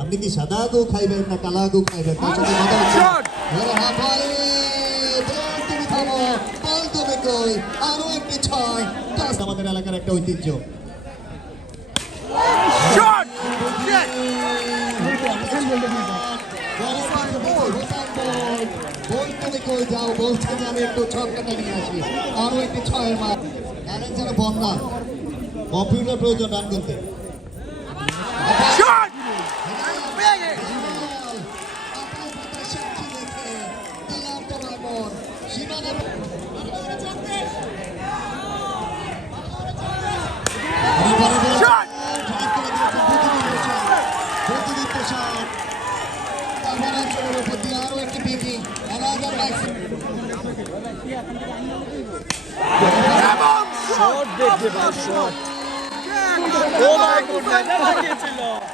আপনি কি সাদা গো খাইবেন না কালা গো খাইবেন তার সাথে আরো একটি ছয় আমাদের এলাকার একটা ঐতিহ্য যাও বলছে যে আমি একটু ছক্কাটা নিয়ে আসি আরো একটি ছয়ের মাঠ জানেন যেন বন্যা কম্পিউটার প্রয়োজন রান করতে আরো একটি PT Shot, big shot. Oh my goodness,